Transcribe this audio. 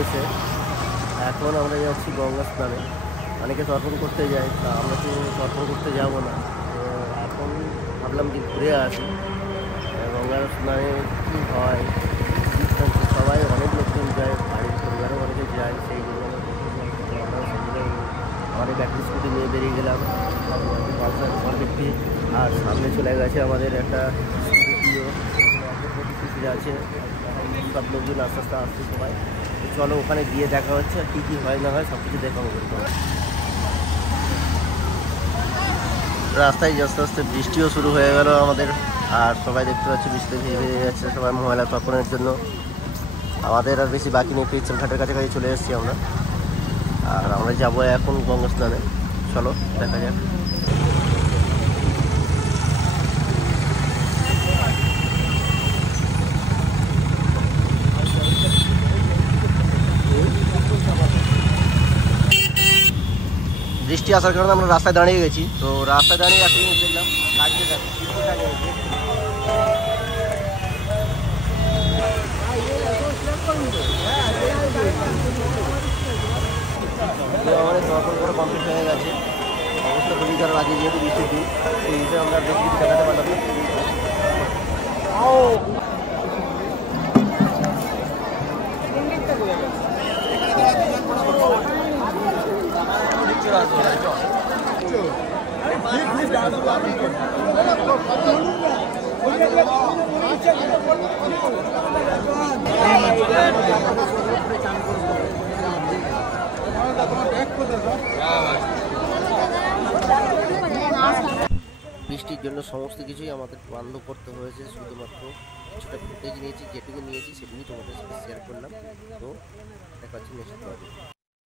উদ্দেশ্যে। এখন আমরা যাচ্ছি গঙ্গা স্নানে। অনেকে তর্পণ করতে যায়, তা আমরা তো তর্পণ করতে যাব না। তো এখন ভাবলাম যে ঘুরে আসি গঙ্গা স্নানে কী হয়, সবাই অনেক লোকজন যায়, বাড়ির পরিবারও অনেকে যায়। সেই জন্য আমরা সেগুলো আমাদের ব্যাটারি স্কুটি নিয়ে বেরিয়ে গেলাম পালসার 150। আর সামনে চলে গেছে আমাদের একটা স্কুটিও আছে। সব লোকজন আস্তে আস্তে আসছে সবাই। চলো ওখানে গিয়ে দেখা হচ্ছে, আর কী কী হয় না হয় সব কিছু দেখাবো। রাস্তায় আস্তে আস্তে বৃষ্টিও শুরু হয়ে গেল আমাদের। আর সবাই দেখতে পাচ্ছি বৃষ্টি ভিজে যাচ্ছে, সবাই মহিলা তর্পণের জন্য। আমাদের আর বেশি বাকি নেই, পিছল ঘাটের কাছাকাছি চলে এসেছি আমরা। আর আমরা যাবো এখন গঙ্গা স্নানে। চলো দেখা যাক। বৃষ্টি আসার কারণে আমরা রাস্তায় দাঁড়িয়ে গেছি। তো রাস্তায় দাঁড়িয়ে একটা জিনিস দেখলাম, গাড়িতে আমাদের তর্পণ করে কমপ্লিট হয়ে গেছে। অবস্থা খুবই খারাপ আজকে, যেহেতু বৃষ্টির দিন, সেই হিসেবে আমরা বেশি কিছু দেখাতে পারলাম না। বৃষ্টির জন্য সমস্ত কিছুই আমাদের বন্ধ করতে হয়েছে। শুধুমাত্র কিছুটা ফুটেজ নিয়েছি, যেটুকু নিয়েছি সেটুকুই তোমাদের সাথে শেয়ার করলাম। তো দেখা হচ্ছে নেক্সট ব্লগে।